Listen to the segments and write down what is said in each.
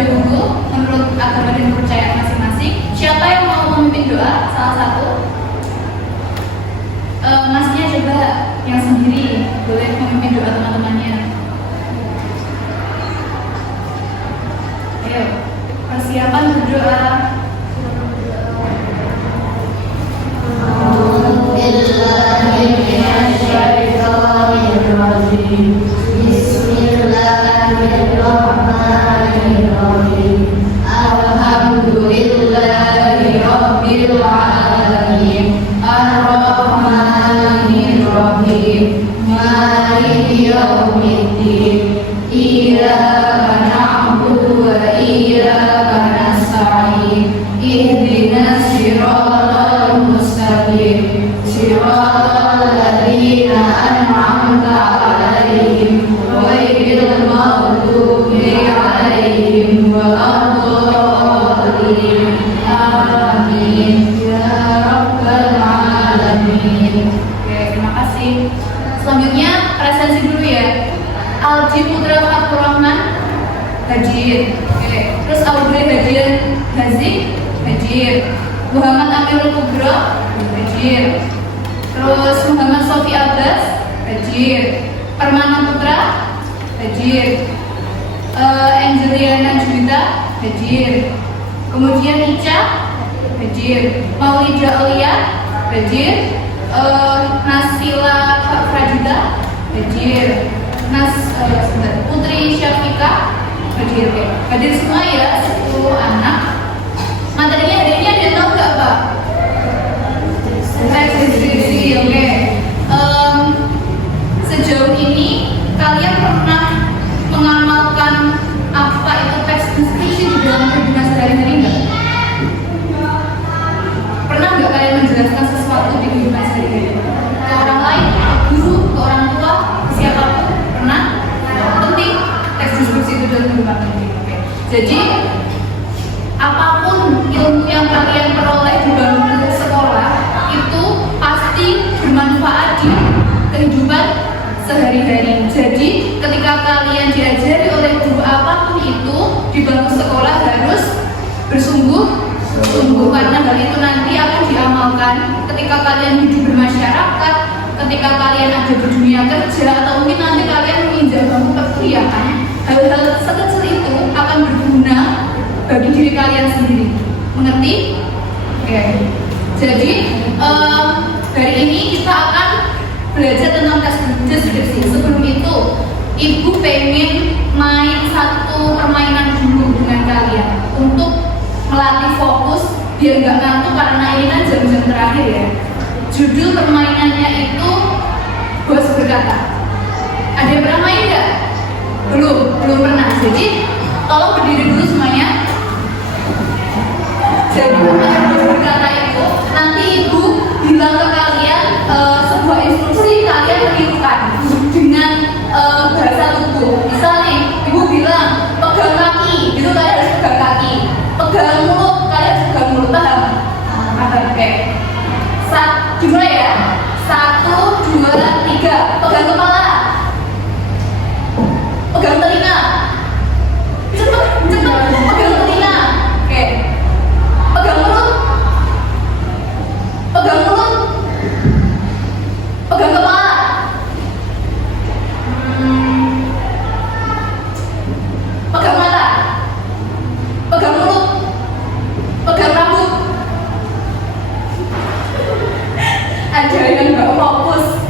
dahulu menurut agama dan kepercayaan masing-masing. Siapa yang mau memimpin doa? Salah satu. Masnya coba yang sendiri boleh memimpin doa teman-temannya. Ayo, persiapan berdoa. Bismillahirrahmanirrahim. Alhamdulillahirabbil alamin. Arrahmanirrahim. Maliki yaumiddin. Iyyaka na'budu wa iyyaka nasta'in. Ihdinas siratal mustaqim. Siratal ladzina an'amta 'alaihim ghairil maghdubi 'alaihim waladdallin. Amin ya rabbal alamin. Oke, terima kasih. Selanjutnya presensi dulu ya. Alji Putra Fathur Rahman hadir. Oke. Terus Audrey Hazik hadir. Muhammad Amirul Kubro hadir. Terus Muhammad Sofi Abbas hadir. Permana Putra hadir. Angeliana Juwita hadir. Kemudian Ica hadir. Maulida Aulia hadir. Nasila Frajita hadir. Putri Syafika hadir. Oke. Hadir semua ya, 10 anak. Materinya hari ini ada yang tahu nggak Pak? Teks deskripsi, oke. Sejauh ini kalian pernah mengamalkan apa itu teks deskripsi di dalam kehidupan sehari-hari nggak? Pernah nggak kalian menjelaskan sesuatu di kehidupan sehari-hari? Ke orang lain, ke guru, ke orang tua, ke siapapun? Pernah? Penting teks deskripsi itu dalam kehidupan penting. Oke. Jadi apapun ilmu yang kalian peroleh di bangku sekolah itu pasti bermanfaat di kehidupan sehari-hari. Jadi ketika kalian diajari oleh guru apapun itu di bangku sekolah harus bersungguh-sungguh, karena hal itu nanti akan diamalkan ketika kalian hidup bermasyarakat, ketika kalian ada di dunia kerja, atau mungkin nanti kalian menginjak bangku perkuliahan. Hal-hal sekecil itu akan berguna bagi diri kalian sendiri. Mengerti? Oke. Jadi hari ini kita akan belajar tentang tes deskripsi. Sebelum itu, Ibu pengen main satu permainan dulu dengan kalian untuk melatih fokus biar nggak ngantuk, karena ini kan jam-jam terakhir ya. Judul permainannya itu Bos Berkata. Ada yang pernah main nggak? Belum pernah. Jadi tolong berdiri dulu semuanya. Jadi permainan Bos Berkata itu nanti Ibu bilang ke kalian sebuah instruksi, kalian menirukan dengan bahasa tubuh. Misal nih, Ibu bilang pegang kaki, itu kalian harus pegang kaki. Pegang mulut, kalian harus pegang mulut. Paham? Oke. Gimana ya? 1, 2, 3. Pegang kepala. Pegang telinga. Cepet. Pegang telinga. Oke. Pegang mulut. Pegang mulut. Pegang kepala. Pegang mata. Pegang mulut. Pegang rambut. Ada yang nggak fokus.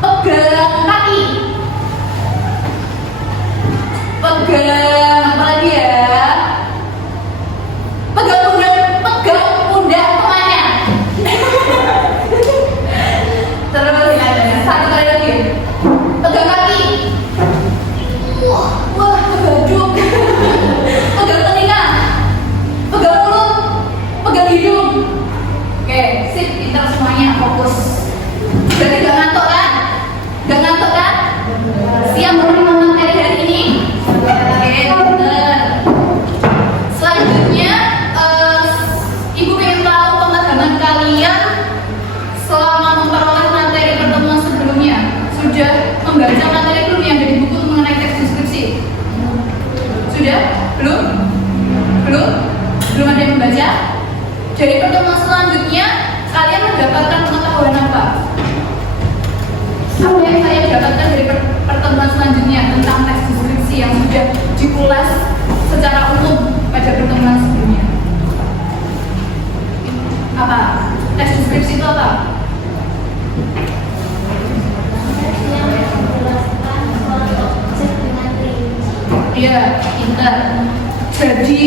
Pegang kaki. Pegang apa lagi ya? Pegang pundak temannya. Terus satu kali lagi. Pegang kaki. Wah, kegaduk. Pegang telinga. Pegang mulut. Pegang hidung. Oke, sip, pintar semuanya, fokus. Jadi gak ngantuk kan? Siap menerima materi hari ini? Oke, dibaca? Dari pertemuan selanjutnya kalian mendapatkan pengetahuan apa? Apa yang saya dapatkan dari pertemuan selanjutnya tentang teks deskripsi yang sudah diulas secara umum pada pertemuan sebelumnya? Apa? Teks deskripsi itu apa? Iya, pintar. Jadi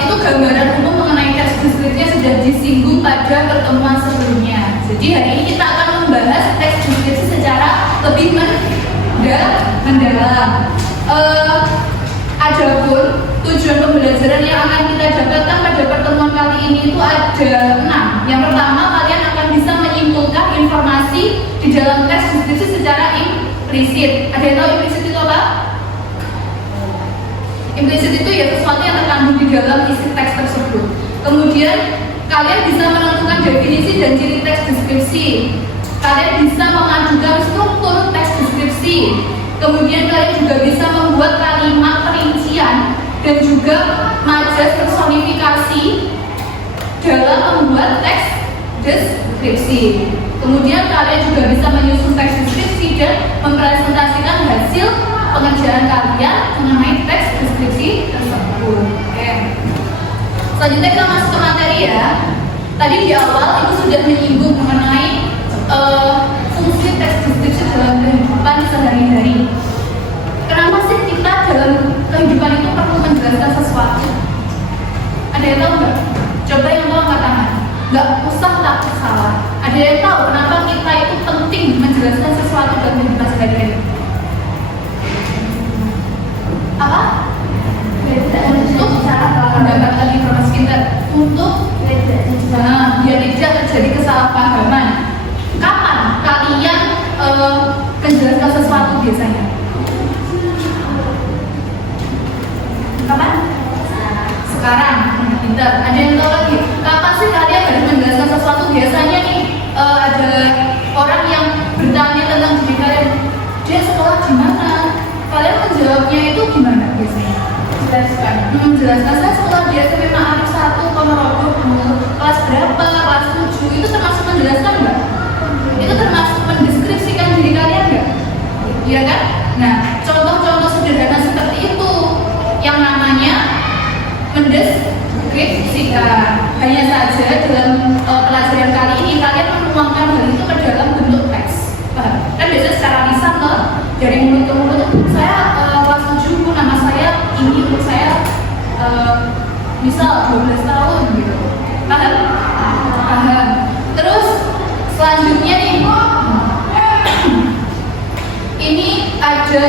itu gambaran umum mengenai teks deskripsi yang sudah disinggung pada pertemuan sebelumnya. Jadi hari ini kita akan membahas teks deskripsi secara lebih mendalam. Adapun tujuan pembelajaran yang akan kita dapatkan pada pertemuan kali ini itu ada 6. Yang pertama, kalian akan bisa menyimpulkan informasi di dalam teks deskripsi secara implisit. Ada yang tahu implisit itu apa? Implisit itu ya sesuatu yang terkandung di dalam isi teks tersebut. Kemudian kalian bisa menentukan definisi dan ciri teks deskripsi. Kalian bisa mengajukan struktur teks deskripsi. Kemudian kalian juga bisa membuat kalimat perincian dan juga majas personifikasi dalam membuat teks deskripsi. Kemudian kalian juga bisa menyusun teks deskripsi dan mempresentasikan hasil pengerjaan kalian mengenai teks deskripsi tersebut. Oke. Selanjutnya kita masuk ke materi ya. Tadi di awal itu sudah menyinggung mengenai fungsi teks deskripsi dalam kehidupan sehari-hari. Kenapa sih kita dalam kehidupan itu perlu menjelaskan sesuatu? Ada yang tahu nggak? Coba yang tahu angkat tangan. Nggak usah takut salah. Ada yang tahu kenapa kita itu penting menjelaskan sesuatu dalam kehidupan sehari-hari? Apa? Untuk mendapatkan informasi kita, untuk biar tidak terjadi kesalahpahaman. Kapan kalian menjelaskan sesuatu biasanya? Kapan? Sekarang. Pintar. Ada yang tahu lagi? Kapan sih kalian harus menjelaskan sesuatu? Biasanya nih ada orang yang bertanya tentang diri kalian, dia sekolah di mana? Kalian menjawabnya itu gimana biasanya? Jelaskan. Menjelaskan saya sekolah di SMP Ma'arif 1 Ponorogo, kelas berapa, kelas 7. Itu termasuk menjelaskan nggak? Itu termasuk mendeskripsikan diri kalian nggak? Iya kan? Nah, contoh-contoh sederhana seperti itu yang namanya mendeskripsikan. Hanya saja dalam pelajaran kali ini kalian menuangkan hal itu ke dalam bentuk teks. Kan biasanya secara lisan loh, dari mulut ke mulut. Saya kelas 7, nama saya ini, untuk saya misal 12 tahun gitu. Paham? Paham. Terus selanjutnya nih, ini ada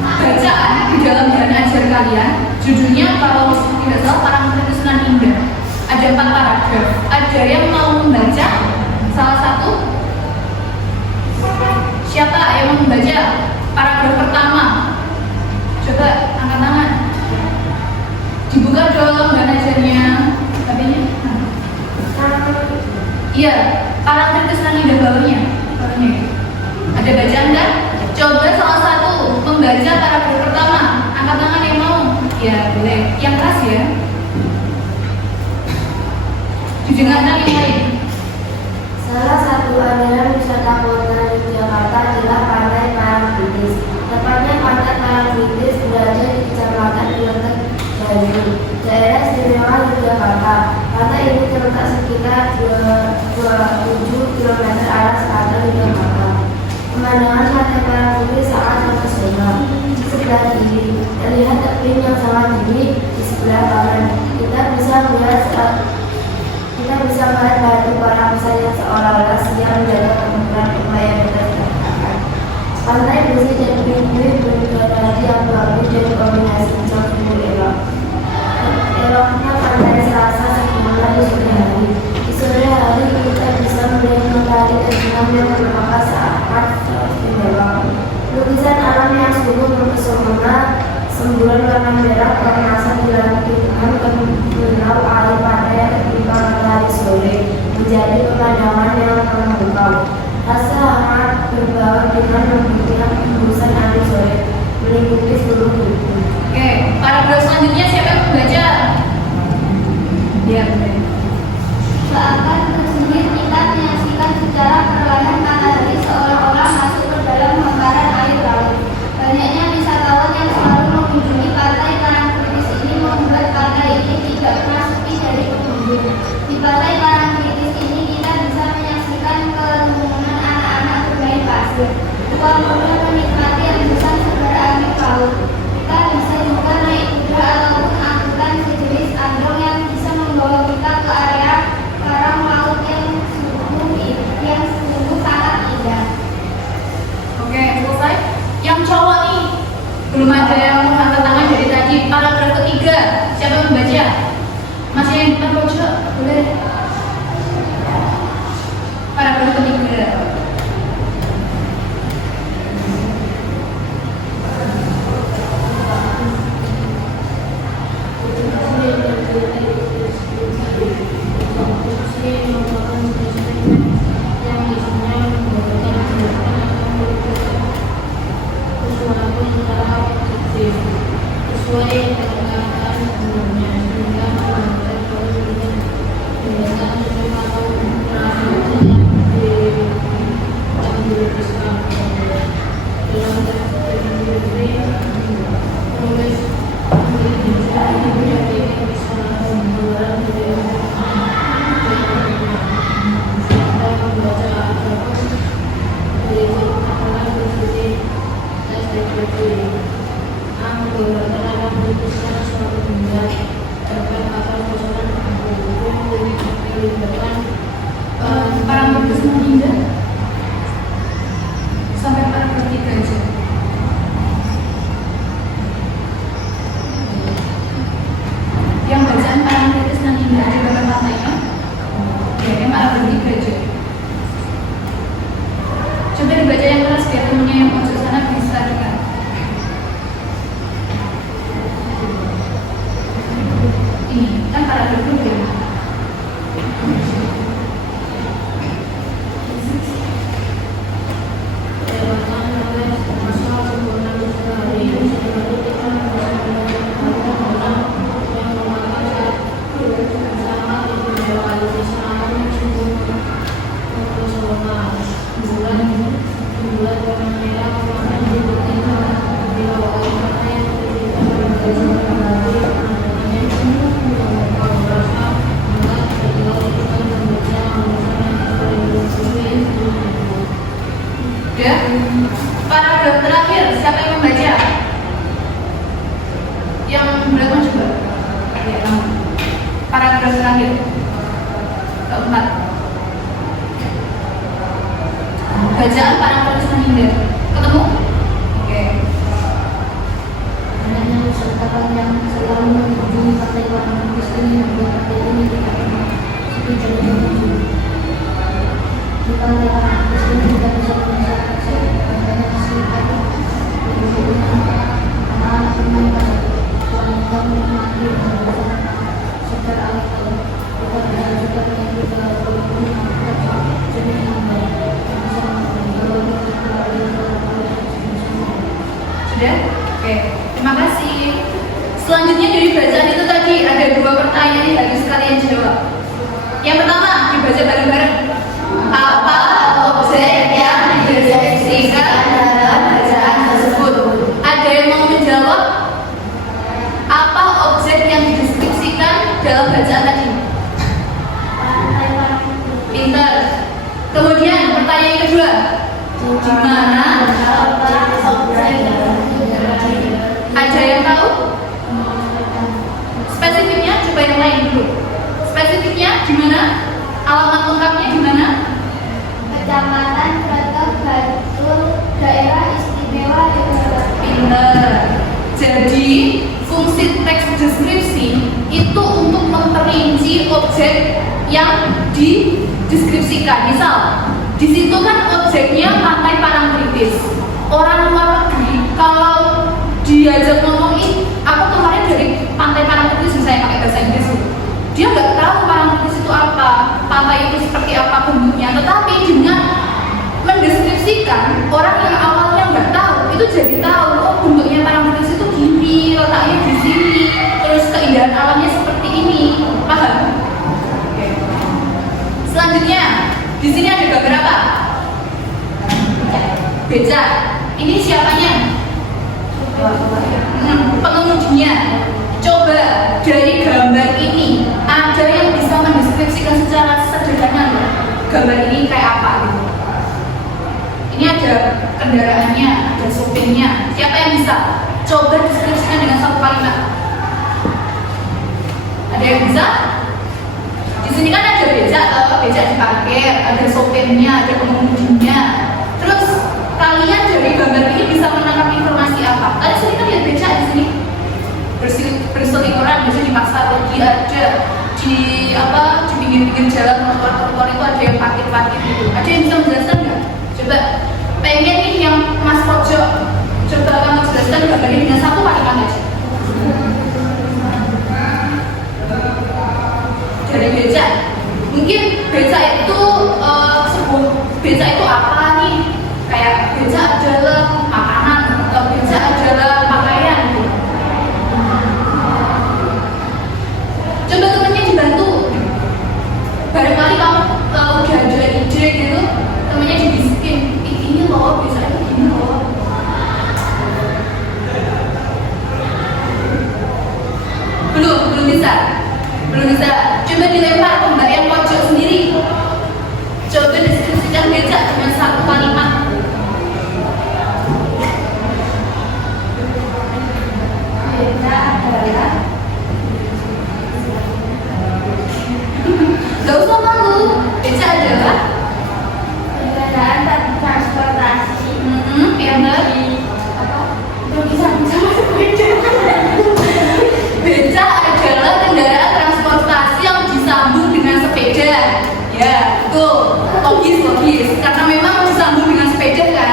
bacaan di dalam bahan ajar kalian. Judulnya kalau tidak salah Parameter Kesunan Indah. Ada 4 paragraf. Ada yang mau membaca salah satu? Siapa yang mau membaca paragraf pertama? Coba angkat tangan. Dibuka dong bahan ajarnya. HP-nya? Iya, Parameter Kesunan Indah bawahnya. Ada bacaan kan? Coba salah satu membaca paragraf pertama. Angkat tangan yang mau. Ya boleh. Yang keras ya. Didengarkan yang lain. Salah satu aliran wisata kota Yogyakarta adalah Pantai Parangtritis. Tepatnya Pantai Parangtritis berada di Kecamatan Kletek, Banyu, daerah istimewa Yogyakarta. Pantai ini terletak sekitar 27 km arah selatan Yogyakarta. Pemandangan Pantai Parangtritis sangat mempesona. Di sebelah kiri terlihat tebing yang sangat tinggi. Di sebelah kanan kita bisa melihat batu para besar yang seolah-olah siap menjaga kebenaran upaya berdasarkan. Pantai bersih dan biru bergradasi abu-abu dan kombinasi hijau biru elok. Eloknya pantai Selasa sempurna di sore hari. Di sore hari kita bisa melihat matahari terbenam yang merupakan saat istimewa. Lukisan alam yang sungguh mempesona, semburan warna merah keemasan di langit dengan kemunau air pantai yang tertimpa matahari sore menjadi pemandangan yang memukau. Rasa hangat berbaur dengan lembutnya hembusan angin sore meliputi seluruh tubuh. Oke, paragraf selanjutnya siapa yang membaca? membaca. Masih yang depan pojok, boleh. Paragraf ketiga. Paragraf ketiga sampai paragraf ketiga aja. Yang bacaan paragraf nanti nggak ada kata-katanya. Ya, yang paragraf ketiga aja. Coba dibaca yang keras biar temennya yang masuk sana bisa dengar. Ini kan paragraf ketiga. Ya, paragraf terakhir siapa yang membaca? Yang berapa coba? Ya, paragraf terakhir keempat. Bacaan paragraf selanjutnya. Ketemu? Oke. Adanya wisatawan yang selalu mengunjungi partai warna putih ini membuat partai ini tidak pernah setuju dengan maju. Di partai warna putih ini tidak bisa menyelesaikan adanya keselipan anak-anak pemain wanita menikmati secara alih-alih bukan hanya juga dengan juga jadi yang baik bisa Sudah? Oke, terima kasih. Selanjutnya dari bacaan itu tadi ada dua pertanyaan yang harus kalian jawab. Yang pertama, dibaca bareng-bareng. Apa objek yang dideskripsikan dalam bacaan tersebut? Ada yang mau menjawab? Apa objek yang dideskripsikan dalam bacaan tadi? Pintar. Kemudian pertanyaan kedua, di mana ada yang tahu? Spesifiknya coba yang lain dulu. Spesifiknya di mana? Alamat lengkapnya di mana? Kecamatan Kretek Batu, Daerah Istimewa Yogyakarta. Pintar. Jadi fungsi teks deskripsi itu untuk memperinci objek yang dideskripsikan. Misal, di situ kan objeknya pantai Parangtritis. Orang luar negeri kalau diajak ngomongin, aku kemarin dari pantai Parangtritis, misalnya pakai bahasa Inggris, dia nggak tahu Parangtritis itu apa, pantai itu seperti apa bentuknya. Tetapi dengan mendeskripsikan, orang yang awalnya nggak tahu itu jadi tahu, oh bentuknya Parangtritis itu gini, letaknya di sini, terus keindahan alamnya seperti ini. Paham? Oke. Selanjutnya, di sini ada gambar apa? Beca. Ini siapanya? Pengemudinya. Coba dari gambar ini ada yang bisa mendeskripsikan secara sederhana loh, gambar ini kayak apa gitu. Ini ada kendaraannya, ada sopirnya. Siapa yang bisa? Coba deskripsikan dengan satu kalimat. Ada yang bisa? Di sini kan ada beca atau beca diparkir, ada sopirnya, ada pengemudinya. Terus kalian dari gambar ini bisa menangkap informasi apa? Tadi sini kan lihat beca di sini berseliweran, biasanya di pasar di pinggir-pinggir jalan trotoar itu ada yang parkir gitu. Ada yang bisa menjelaskan nggak? Coba pengen nih yang Mas Pojok, coba kamu jelaskan gambarnya dengan satu kalimat aja. Dari beca, mungkin beca itu sebuah beca itu apa nih? Kayak beca adalah makanan atau beca adalah pakaian gitu. Coba temennya dibantu. Barangkali kamu udah ada ide gitu, temennya dibisikin, ini loh beca itu gini loh. Belum bisa. Coba dilempar ke mbak yang pojok sendiri. Coba deskripsikan beca dengan satu kalimat. Beca adalah Gak usah malu. Beca adalah kendaraan transportasi pinter. bisa Beca adalah kendaraan transportasi yang disambung dengan sepeda. Ya, betul. Logis. Karena memang disambung dengan sepeda kan.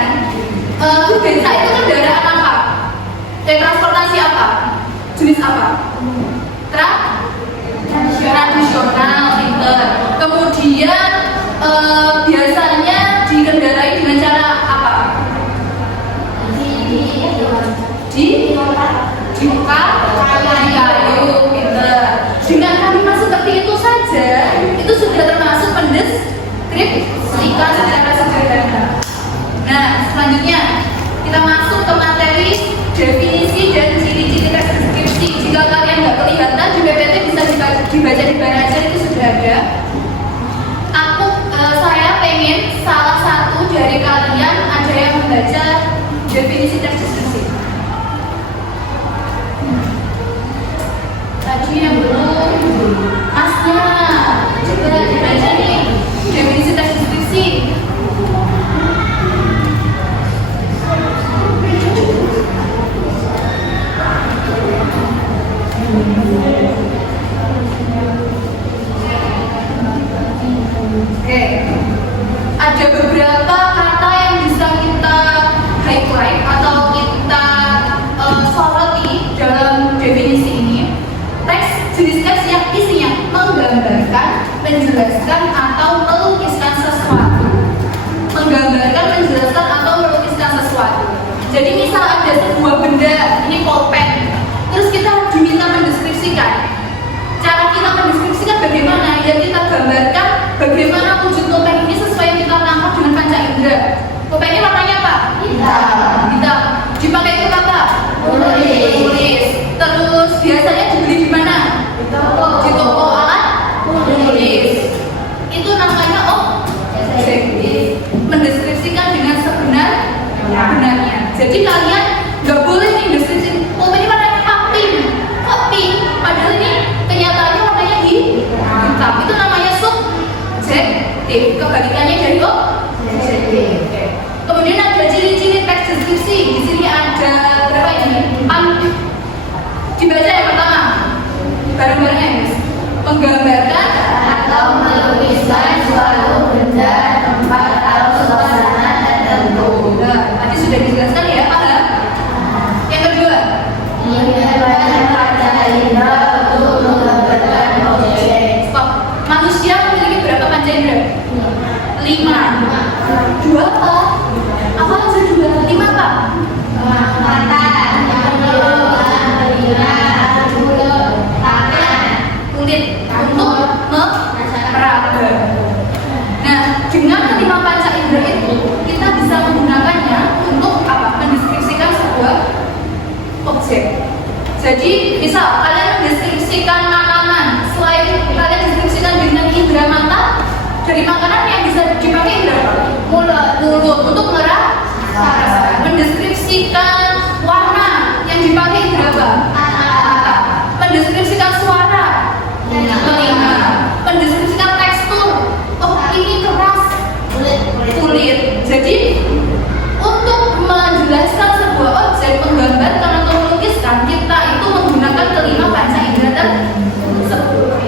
Beca itu kendaraan apa? Transportasi apa? Jenis apa? Tradisional, pinter. Kemudian biasanya dikendarai dengan cara apa? Dibuka kayu, pinter. Dengan kalimat seperti itu saja, itu sudah termasuk pendeskripsikan secara sederhana. Nah, selanjutnya kita masuk ke materi definisi dan ciri-ciri teks deskripsi. Jika kalian nggak kelihatan di PPT bisa dibaca di mana aja, itu sudah ada. Saya pengen salah satu dari kalian ada yang membaca definisi teks deskripsi. Tadi yang belum, Masnya, coba dibaca nih definisi teks deskripsi. Oke, ada beberapa kata yang bisa kita highlight atau kita soroti dalam definisi ini. Jenis teks yang isinya menggambarkan, menjelaskan atau melukiskan sesuatu. Jadi misal ada sebuah benda, ini pulpen, terus kita diminta mendeskripsikan. Cara kita mendeskripsikan bagaimana? Ya kita gambarkan bagaimana wujud topeng ini sesuai yang kita tangkap dengan panca indera. Topengnya warnanya apa? Hitam. Dipakai untuk apa? Tulis. Terus biasanya dibeli di mana? Di toko alat tulis. Itu namanya objektif. Mendeskripsikan dengan sebenarnya. Jadi kalian nggak boleh nih deskripsi pulpen ini warnanya pink. Kok pink? Padahal ini kenyataannya warnanya hitam. Itu namanya subjektif. Kebalikannya dari objektif. Kemudian ada ciri-ciri teks deskripsi. Di sini ada berapa ini? 4. Dibaca yang pertama. Bareng-bareng ya, guys. Menggambarkan atau melukiskan suatu benda, tempat atau suasana tertentu. Tadi sudah dijelaskan ya, paham? Yang kedua, Menggambarkan panca indera untuk menggambarkan objek. stop. Manusia memiliki berapa panca indera? 5. 2 apa? Apa aja 2? 5 apa? Mata, telinga, mulut, tangan, Kulit untuk meraba. Nah, dengan kelima panca indera itu kita bisa menggunakannya untuk apa? Mendeskripsikan sebuah objek. Jadi, misal kalian mendeskripsikan makanan, selain kalian deskripsikan dengan indera mata, dari makanan yang bisa dipakai indera mulut untuk merasa. Mendeskripsikan warna yang dipakai indera apa? Mata. Mendeskripsikan suara, telinga. Mendeskripsikan tekstur, oh ini keras, kulit. Jadi untuk menjelaskan sebuah objek, menggambarkan atau melukiskan, kita itu menggunakan kelima panca indera tersebut.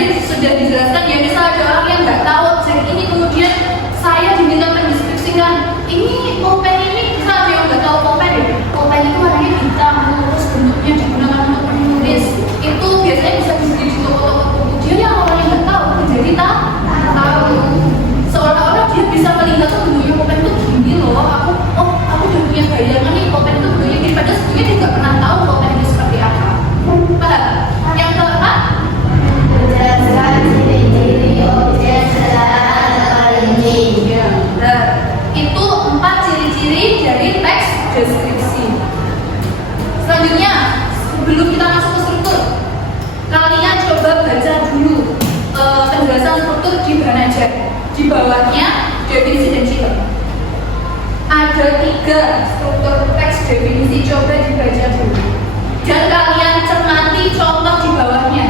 tadi sudah dijelaskan ya, misal ada orang yang nggak tahu objek ini, kemudian saya diminta mendeskripsikan ini pulpen ini, misal ada yang nggak tahu pulpen ya, pulpen itu warnanya hitam, terus bentuknya digunakan untuk menulis, itu biasanya bisa dibeli di toko-toko buku. Dia yang orang yang nggak tahu jadi tahu, seolah-olah dia bisa melihat tuh bentuknya pulpen itu gini loh, aku udah punya bayangan nih pulpen itu bentuknya gini, padahal sebelumnya dia nggak pernah tahu pulpen itu seperti apa. Paham? Yang keempat, Menjelaskan ciri-ciri objek secara terperinci. ya, itu 4 ciri-ciri dari teks deskripsi. Selanjutnya, sebelum kita masuk ke struktur, kalian coba baca dulu penjelasan struktur di Banajar. Di bawahnya definisi dan ciri. Ada 3 struktur teks definisi, coba dibaca dulu. Dan kalian cermati contoh di bawahnya.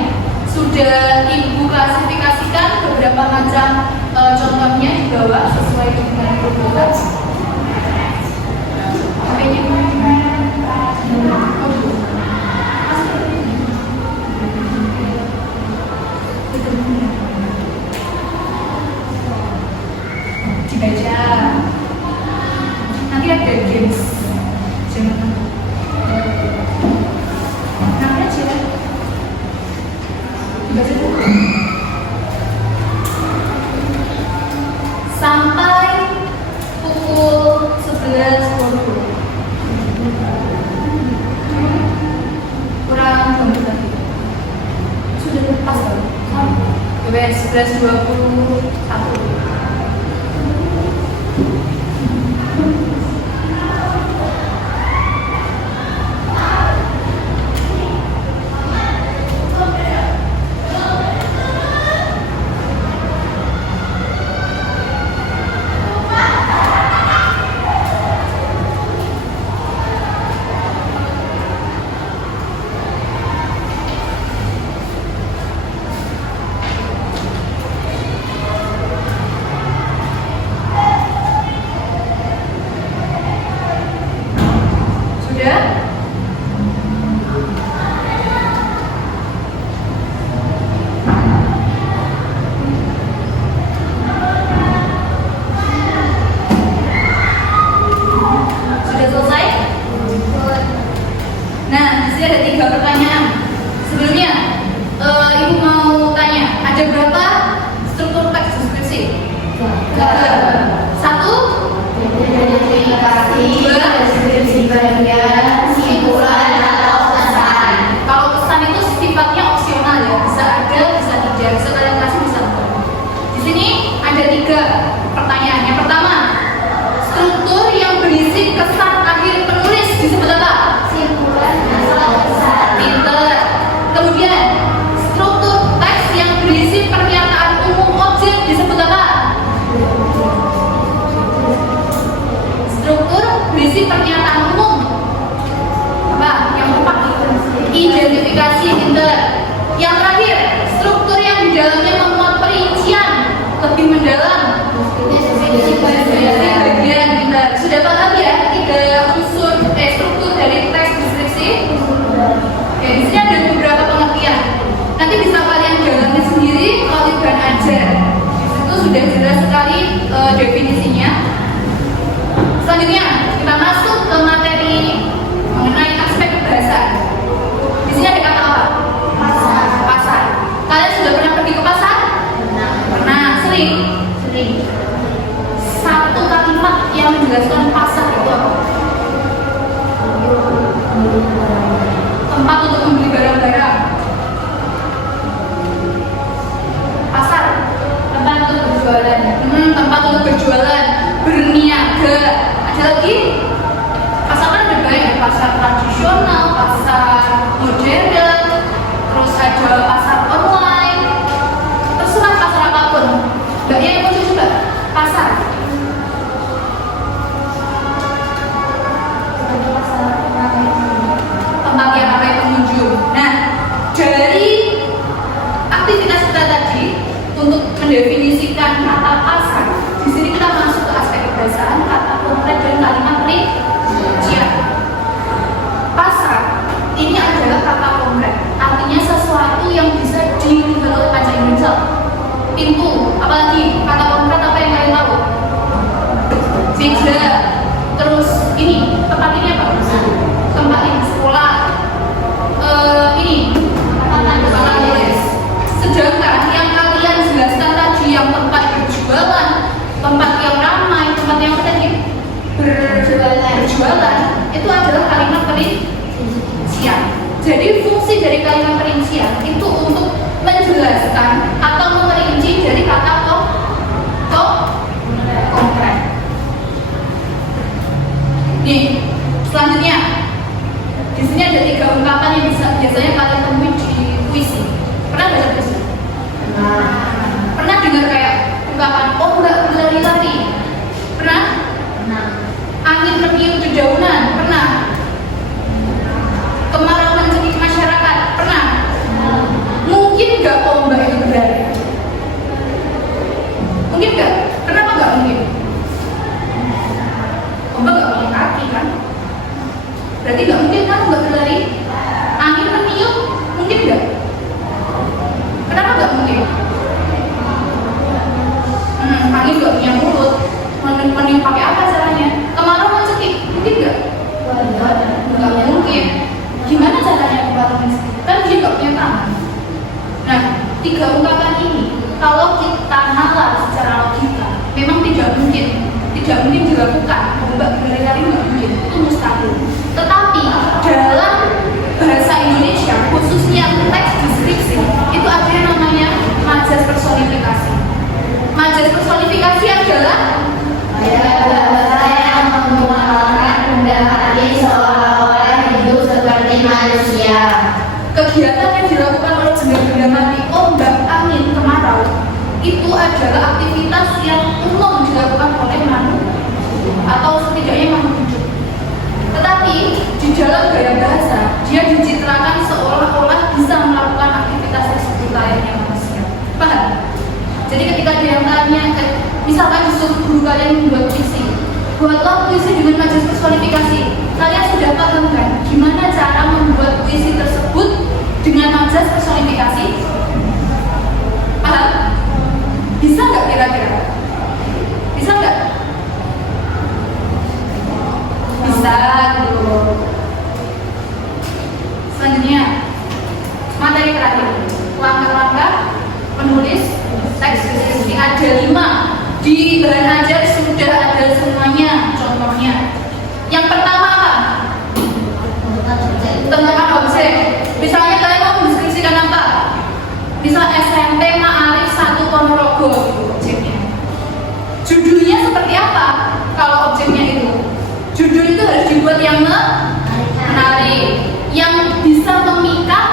Sudah Ibu klasifikasikan beberapa macam contohnya di bawah sesuai dengan program. Dibaca. Nanti ada games. Jangan. Namanya aja. Dibaca dulu. Sampai pukul 11.20. Kurang banget tadi. Sudah lepas kan? Wes 11.21. Sudah jelas sekali definisinya. Selanjutnya kita masuk ke materi mengenai aspek bahasa. Di sini ada kata apa? Pasar. Pasar. Kalian sudah pernah pergi ke pasar? Pernah. Sering? Sering. Satu kalimat yang menjelaskan pasar itu apa? Tempat untuk membeli barang-barang. Pasar. Tempat untuk berjualan. Tempat untuk berjualan, berniaga. Ada lagi? Pasar kan ada banyak, pasar tradisional, pasar modern, terus ada pasar online. Terserah pasar apapun. Mbaknya yang mau coba pasar. Tempat yang ramai pengunjung. Nah, dari aktivitas kita tadi untuk mendefinisikan kata pasar, di sini kita masuk ke aspek kebahasaan, kata konkret dan kalimat rincian. Pasar ini adalah kata konkret, artinya sesuatu yang bisa dilihat oleh panca indera. pintu, apalagi kata konkret apa yang kalian tahu? Meja, terus ini tempat ini apa? Tempat ini sekolah, ini tempat tulis. Sedangkan yang kalian jelaskan tadi yang tempat berjualan, tempat yang ramai, tempat yang tadi berjualan, itu adalah kalimat perincian. Jadi fungsi dari kalimat perincian itu untuk menjelaskan atau memperinci dari kata konkret. Nih, selanjutnya di sini ada 3 ungkapan yang biasanya kalian temui di puisi. Pernah baca puisi? Pernah dengar kayak ungkapan ombak berlari-lari? Pernah? Angin meniup dedaunan? Pernah? Kemarau mencekik masyarakat? Pernah? Mungkin nggak ombak itu berlari? Mungkin nggak? Kenapa nggak mungkin? Ombak nggak punya kaki kan? Berarti nggak mungkin kan ombak berlari? Angin meniup? Mungkin nggak? Kenapa nggak mungkin? Angin nggak punya mulut, meniup pakai apa caranya? Kemarau mencekik? Mungkin nggak? Nggak mungkin. Gimana caranya kemarau mencekik? Kan dia nggak punya tangan. Nah, 3 ungkapan ini kalau kita nalar secara logika, memang tidak mungkin dilakukan. Ombak berlari-lari nggak mungkin, itu mustahil. Tetapi dalam bahasa Indonesia, khususnya teks deskripsi, itu ada yang namanya majas personifikasi. Majas personifikasi adalah bahasa yang menggunakan benda mati seolah-olah hidup seperti manusia. kegiatan yang dilakukan oleh benda-benda mati, ombak, angin, kemarau, itu adalah aktivitas yang umum dilakukan oleh manusia atau setidaknya makhluk hidup. Tetapi di dalam gaya bahasa, dia dicitrakan seolah-olah bisa melakukan aktivitas tersebut layaknya manusia. Paham? Jadi ketika dia tanya, misalkan disuruh guru kalian membuat puisi, buatlah puisi dengan majas personifikasi. Kalian sudah paham kan gimana cara membuat puisi tersebut dengan majas personifikasi? Paham? Bisa nggak kira-kira? Bisa nggak? Bisa gitu. Selanjutnya, materi terakhir, langkah-langkah penulis teks deskripsi ada 5. Di bahan ajar sudah ada semuanya. Contohnya, yang pertama apa? Tentukan objek. Misalnya kalian mau mendeskripsikan apa? Misal SMP Ma'arif 1 Ponorogo, objeknya. Judulnya seperti apa? Kalau objeknya itu, judul itu harus dibuat yang menarik, yang bisa memikat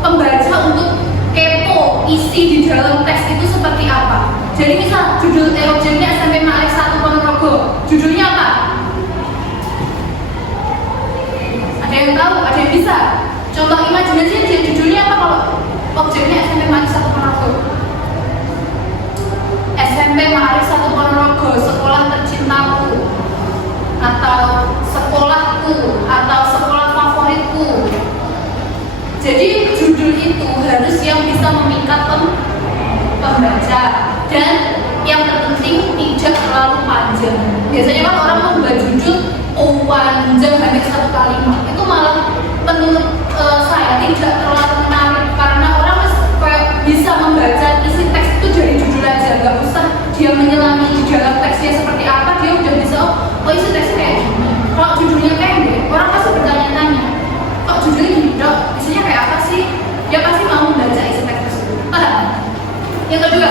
pembaca untuk kepo isi di dalam teks itu seperti apa. Jadi misal judul objeknya SMP Ma'arif 1 Ponorogo, judulnya apa? Ada yang tahu? Ada yang bisa? Contoh imajinasi dia judulnya apa kalau objeknya SMP Ma'arif 1 Ponorogo? SMP Ma'arif 1 Ponorogo, sekolah tercintaku, atau sekolahku, atau sekolah favoritku. Jadi judul itu harus yang bisa memikat pembaca, dan yang terpenting tidak terlalu panjang. Biasanya kan orang membuat judul panjang hampir 1 kalimat, itu malah menurut saya tidak terlalu menarik, karena orang kayak bisa membaca isi teks itu dari judul aja, nggak usah dia menyelami di dalam teksnya seperti apa, dia udah bisa oh isi teksnya kayak gini. Kalau judulnya pendek, orang pasti bertanya-tanya, kok judulnya gini dok, isinya kayak apa sih? Dia pasti mau membaca isi teks tersebut. Yang kedua,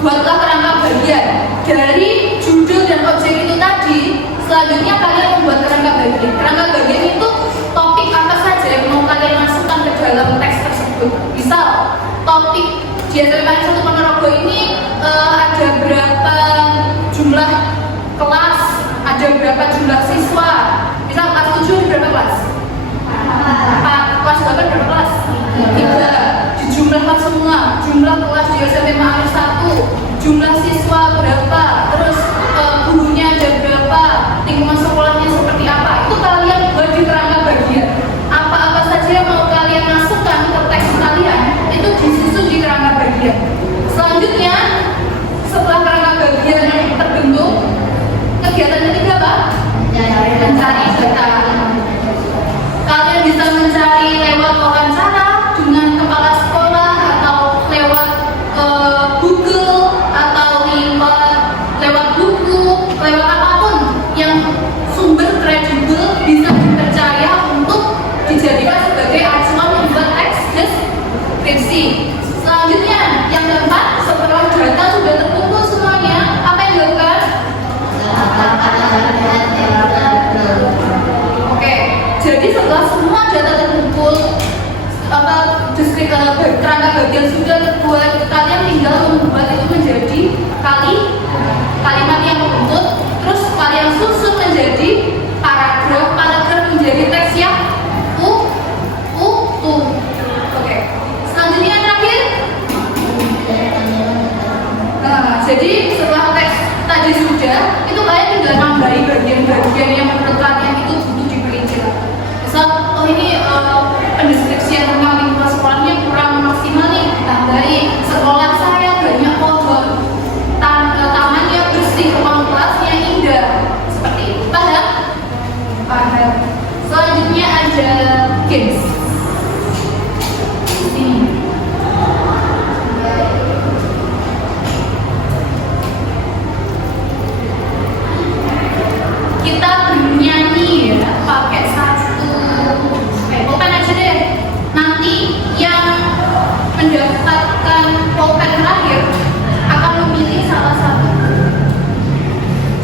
buatlah kerangka bagian dari judul dan objek itu tadi. Selanjutnya kalian membuat kerangka bagian. Kerangka bagian itu topik apa saja yang mau kalian masukkan ke dalam teks tersebut. Misal topik di SMP Ma'arif 1 Ponorogo ini ada berapa jumlah kelas, ada berapa jumlah siswa. Misal kelas 7 ada berapa kelas? 4. Kelas 8 berapa kelas? 3. Dijumlahkan semua jumlah kelas di SMP Ma'arif 1, jumlah siswa berapa, terus gurunya ada berapa, lingkungan sekolahnya seperti apa. Itu kalian buat di kerangka bagian. Apa-apa saja yang mau kalian masukkan ke teks kalian, full kerangka bagian sudah terbuat, kalian tinggal membuat itu menjadi kalimat yang membentuk, terus kalian susun menjadi paragraf menjadi teks yang utuh. Oke, selanjutnya yang terakhir. Nah, jadi setelah teks tadi sudah, itu kalian tinggal nambahi bagian-bagian yang menurut kalian itu butuh diperinci. Misal, oh ini pendeskripsian tentang lingkungan sekolahnya kurang maksimal nih, tambahin. Sekolah saya banyak pohon, tamannya bersih, ruang kelasnya indah, seperti itu. Paham? Paham. Selanjutnya ada games. Sini. Kita bernyanyi ya, pakai satu pulpen aja deh. Nanti yang mendapatkan pulpen terakhir akan memilih salah satu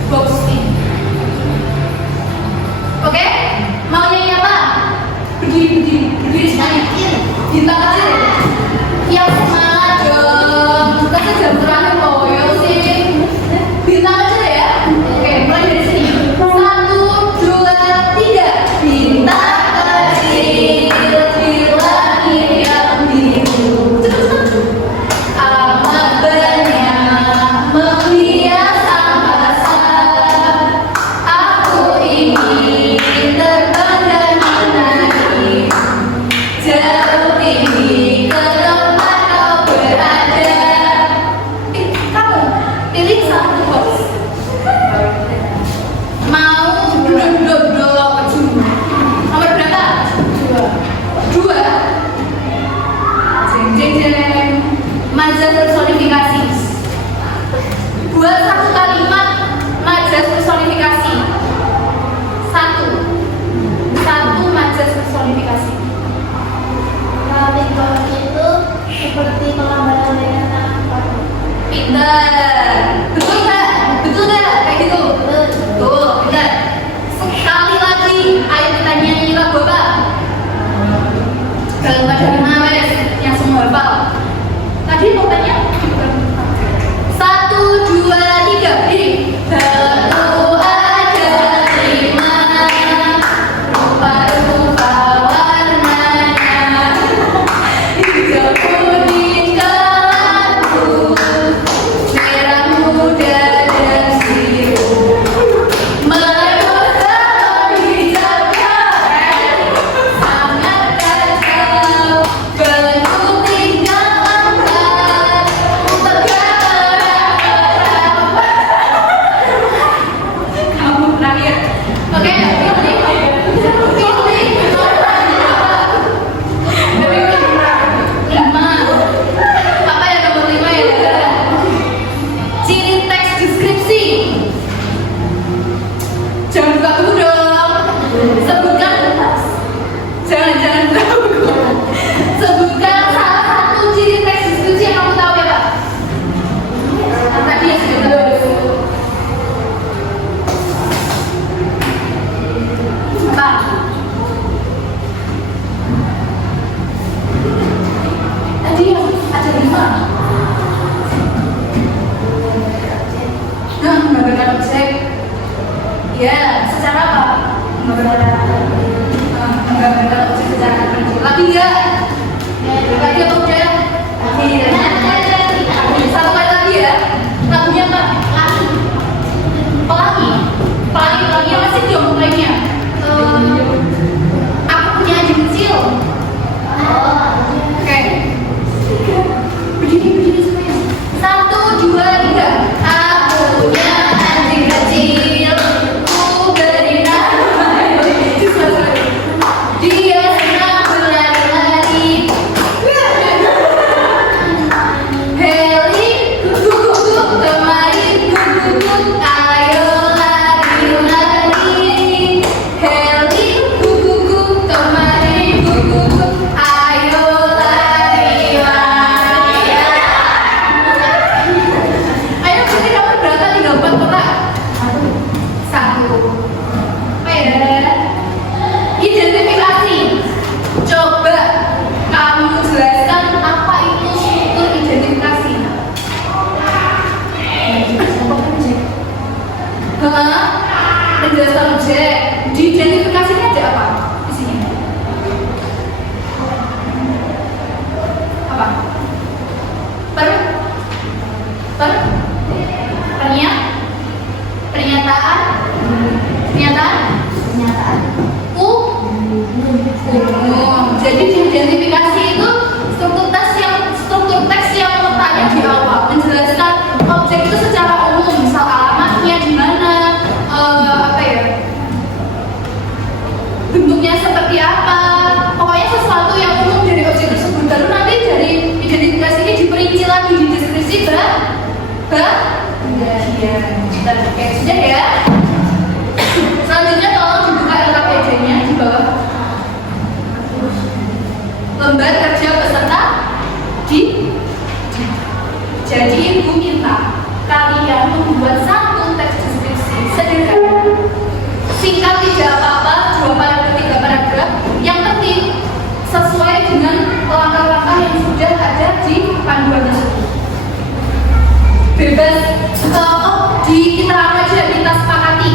box ini. Oke? Mau nyanyi apa? Berdiri semuanya. Bintang aja deh. Yang semangat dong. Kan jam terakhir loh, ya sih. Bintang aja deh ya. Oke, mulai dari sini. 1, 2, 3. Bintang kecil di langit yang biru. Amat banyak menghias angkasa. Aku ingin terbang dan menari jauh tinggi ke tempat kau berada. Kamu pilih satu box. Mau duduk nomor berapa? 2. Jeng. Majas personifikasi. Buat satu kalimat majas personifikasi. Satu majas personifikasi. Lingkungan itu seperti melambang-lambangkan tangan. Pintar. Betul nggak? Kayak gitu. Betul, pintar. Sekali lagi, ayo kita nyanyi lagu apa? Kalau dari mana yang semua hafal? Tadi pokoknya 1, 2, 3, berdiri. Tentu ada 5 rupa-rupa warnanya, hijau, kuning, kelabu, merah muda dan biru. Merah hijau keren, sangat kacau, penuh tingkah angkat, kamu terakhir. Oke, pilih. Lima. Apa ya nomor 5 ya? Ciri teks deskripsi. Jangan buka buku dong. Sebutkan. Jangan buka buku. Sebutkan salah satu ciri teks deskripsi yang kamu tahu ya, Pak. Tadi ya sudah tahu. Apa? Tadi yang ada 5. Nah, menggambarkan objek. Ya, secara apa? Menggambarkan objek secara terperinci. Lagi enggak? Lagi apa udah? Satu kali lagi ya. Lagunya apa? Pelangi yang masih diomong lainnya. Aku punya anjing kecil. Oke. Berdiri semuanya. 1, 2, 3. Aku punya anjing kecil. Ku beri nama. Dia senang berlari-lari. Jadi di identifikasi itu struktur teks yang letaknya di awal menjelaskan objek itu secara umum, misal alamatnya di mana, bentuknya seperti apa, pokoknya sesuatu yang umum dari objek tersebut. Lalu nanti dari identifikasi ini diperinci lagi di deskripsi oke, sudah ya. Selanjutnya tolong dibuka LKPJ-nya di bawah. Lembar kerja peserta jadi ibu minta kalian membuat satu teks deskripsi sederhana, singkat, tidak apa-apa, 2 paragraf 3 paragraf, yang penting sesuai dengan langkah-langkah yang sudah ada di panduan tersebut. Bebas di keterangan aja kita sepakati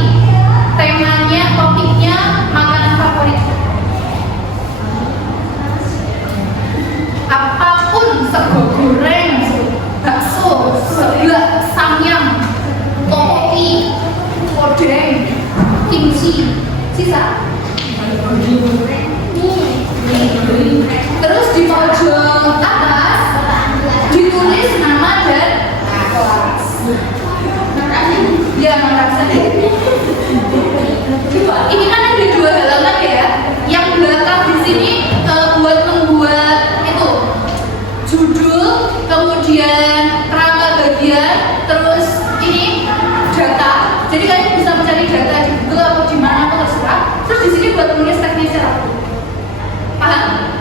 temanya, topiknya makanan favorit, apapun, sego goreng, bakso, seblak, samyang, topoki, odeng, kimchi, sisa. Terus di pojok atas ditulis nama dan kelas. Ya, makasih. Ini kan ada 2 halaman ya. Yang belakang di sini buat membuat itu judul, kemudian kerangka bagian, terus ini data. Jadi kalian bisa mencari data di Google atau di mana pun terserah. Terus di sini buat menulis teknisnya. Paham?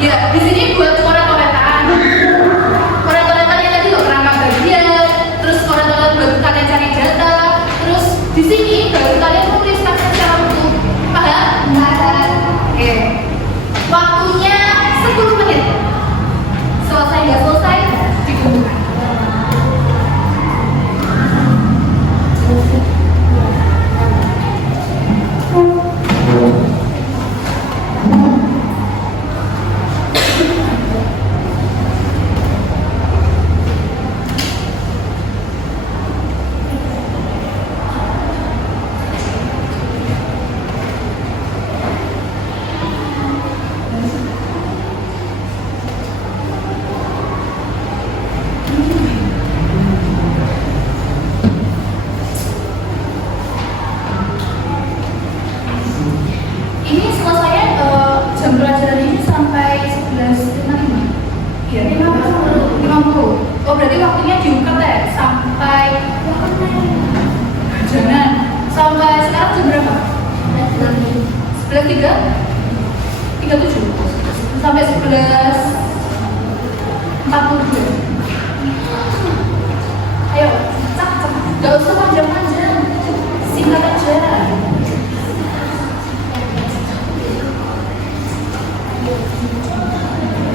Ya, di sini buat coret-coretan. Coret-coretannya tadi loh, kerangka bagian, terus coret-coretan buat kalian cari data. Terus di sini baru kalian menulis teksnya secara utuh. Paham? Oke. Waktunya 10 menit. Selesai nggak selesai dikumpulkan. Oh, berarti waktunya diungkap ya sampai jangan sampai sekarang jam berapa? 11.37 sampai 11.42. Ayo, cepat, gak usah panjang-panjang, singkat aja.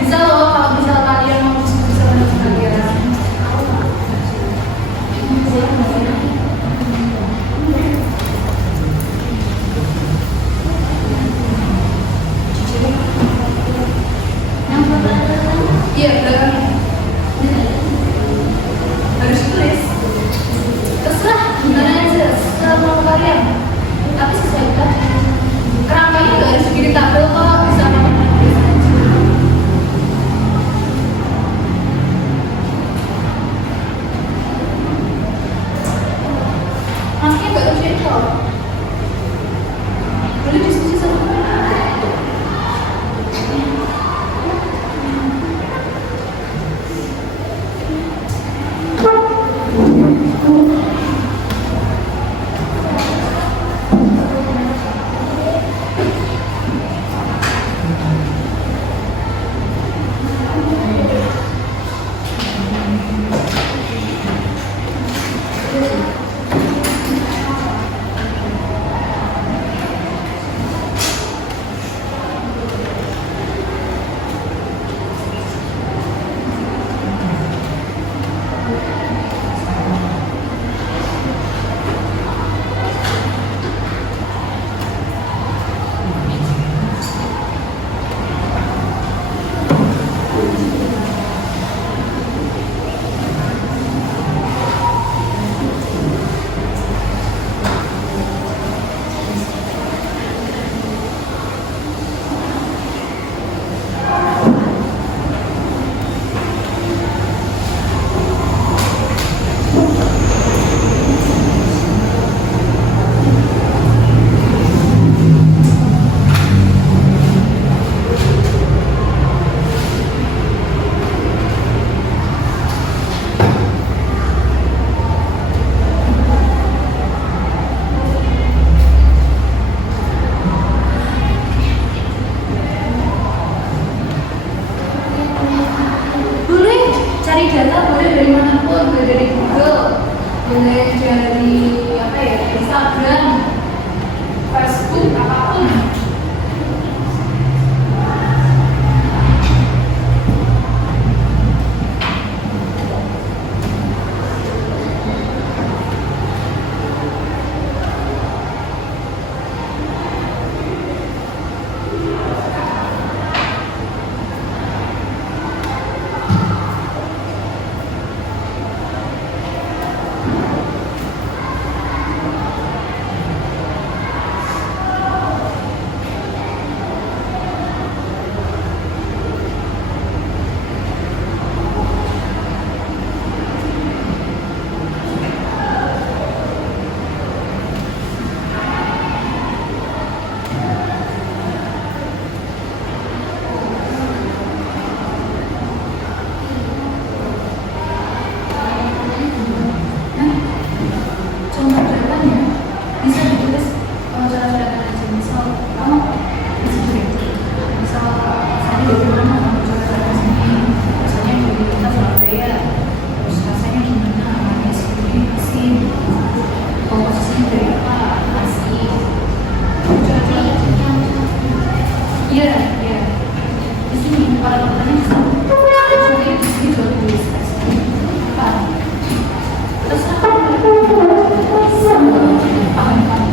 Bisa loh kalau misal kalian mau diskusi sama kalian. Iya, belakangnya harus tulis. Terserah gimana aja, terserah mau kalian. Iya, iya. Di sini para petani jadi di sini juga tulis. Pak. Terus apa? Paham kan?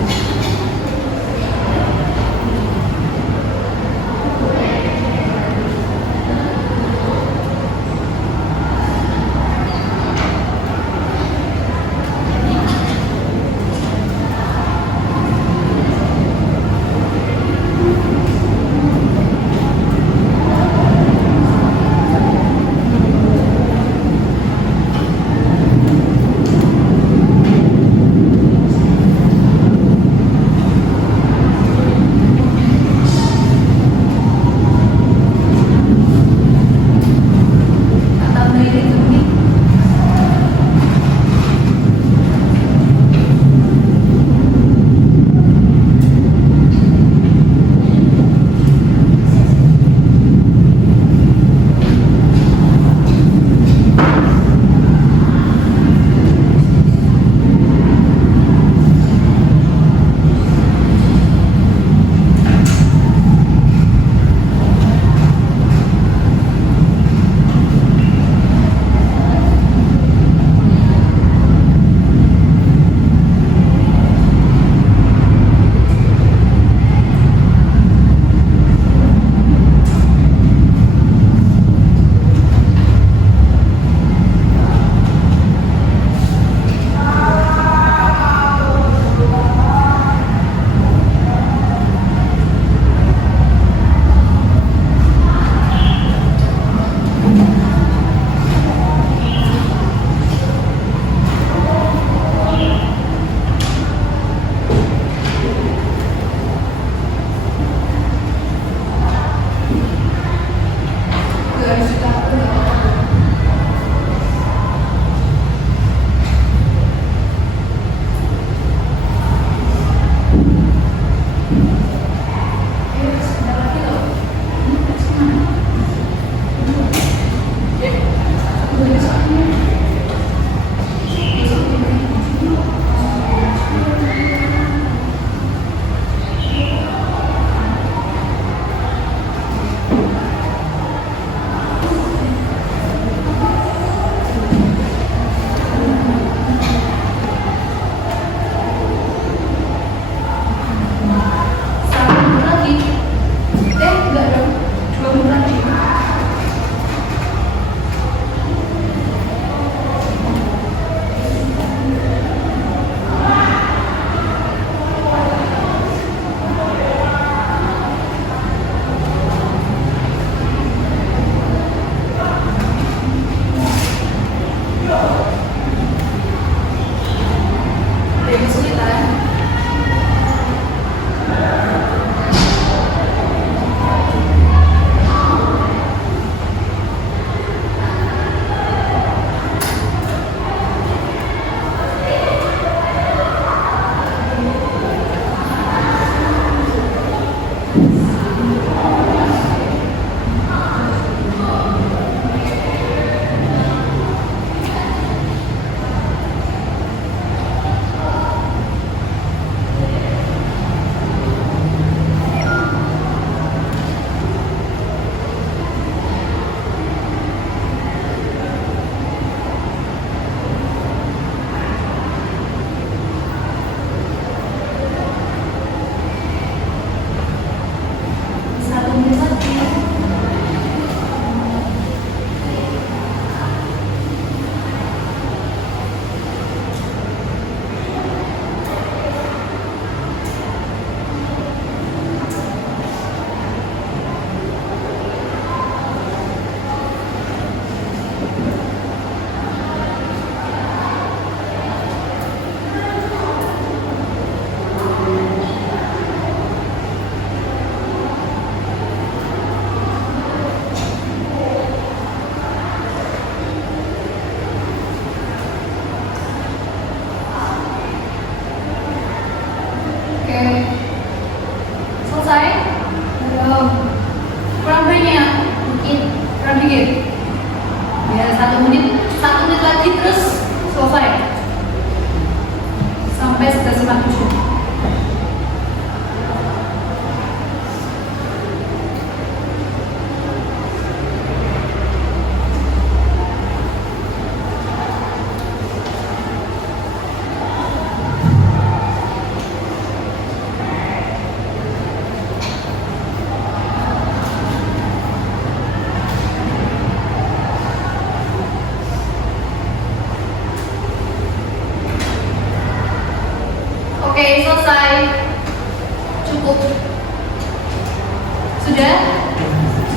Sudah?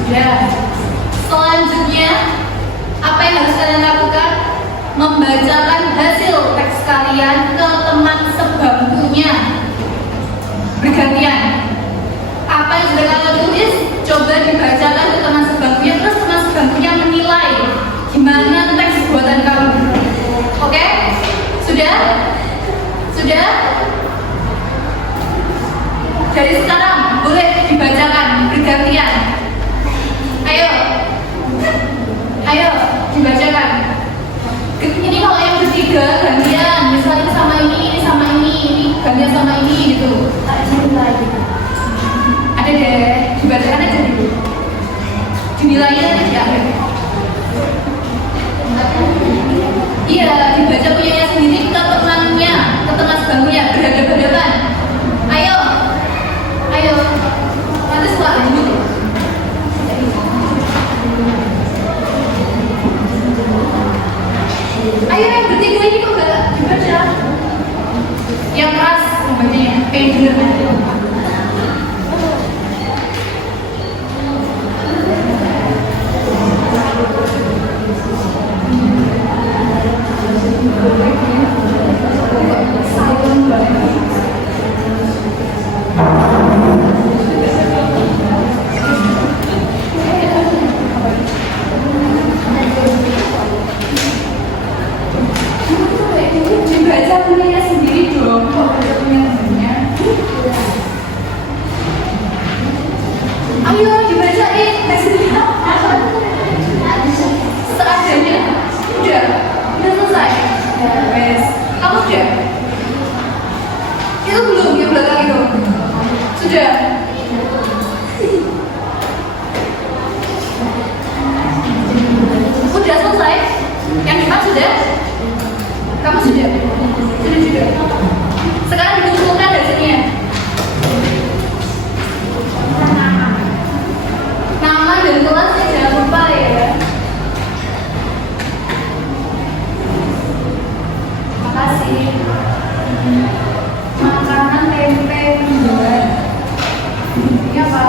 Sudah. Selanjutnya, apa yang harus kalian lakukan? Membacakan hasil teks kalian ke teman sebangkunya. Bergantian. Apa yang sudah kalian tulis, coba dibacakan ke teman sebangkunya, terus teman sebangkunya menilai gimana teks buatan kamu. Oke? Sudah? Sudah? Dari sekarang boleh dibacakan bergantian. Ayo, ayo dibacakan. Ini kalau yang ketiga gantian, misalnya sama ini sama ini gantian sama ini gitu. Ada deh, dibacakan aja dulu. Dinilainya ya. Iya, dibaca punyanya sendiri ke temannya, ke teman sebangkunya, berhadapan-hadapan. Ayo, ayo, nanti setelah dulu. Ayo yang bertiga ini kok gak dibaca? Yang keras bacanya, pager nanti. Dibaca punyanya sendiri dong, kok baca punya. Ayo dibacain teksnya. Seadanya. Udah selesai. Wes, kamu sudah? Itu belum yang belakang itu. Sudah. Sudah selesai. Yang depan sudah. Kamu sudah? Sudah juga. Sekarang dikumpulkan dari sini ya. Nama dan kelasnya jangan lupa ya. Makasih. Makanan tempe mendoan. Ini apa?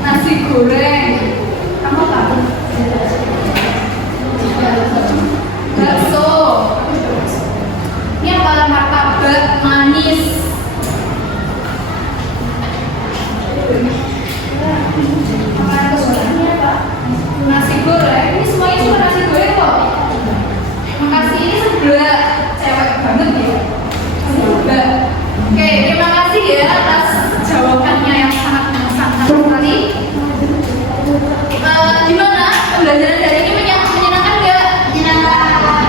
Nasi goreng. Kamu apa? Bakso. Ini apa? Martabak manis. Makanan kesukaannya apa? Nasi goreng. Ini semuanya cuma nasi goreng kok. Makasih, ini sebelah cewek banget ya. Sebelah. Oke, terima kasih ya atas jawabannya yang sangat mengesankan sekali. Gimana pembelajaran dari ini menyenangkan nggak? Menyenangkan.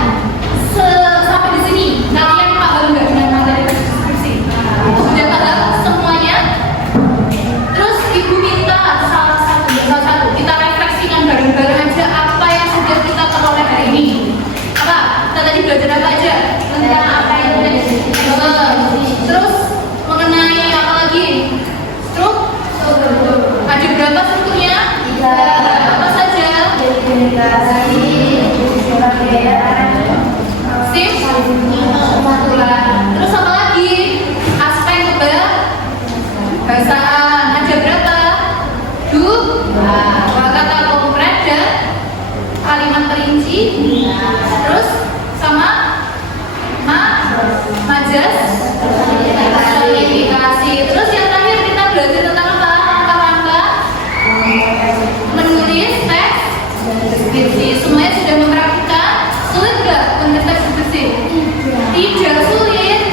Sampai di sini kalian paham nggak dengan materi deskripsi? Sudah paham semuanya? Terus ibu minta salah satu kita refleksikan bareng-bareng aja apa yang sudah kita peroleh hari ini. Apa? Kita tadi belajar apa aja? Tentang apa yang tadi? Terus mengenai apa lagi? Struktur. Ada berapa strukturnya? Apa saja? Sip? Terus apa lagi? Aspek kebahasaan. Ada berapa? Kata konkret dan kalimat perinci. Terus sama majas klasifikasi. Terus yang terakhir kita belajar tentang apa? Apa? Menulis teks deskripsi. Semuanya sudah mempraktikkan. Sulit nggak menulis teks deskripsi? Tidak sulit.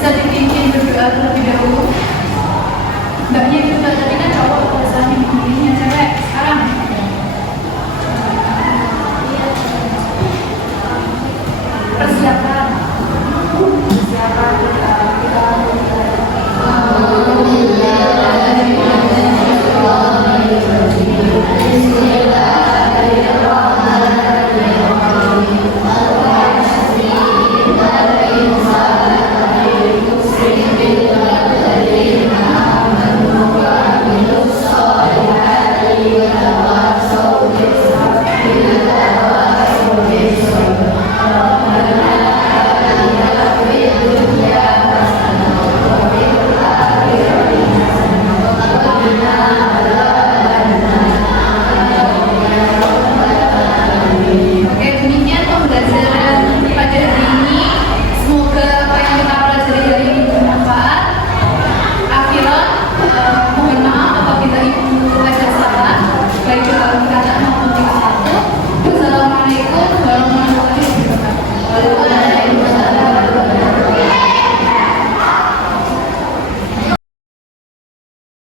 Bisa dipimpin berdoa terlebih dahulu.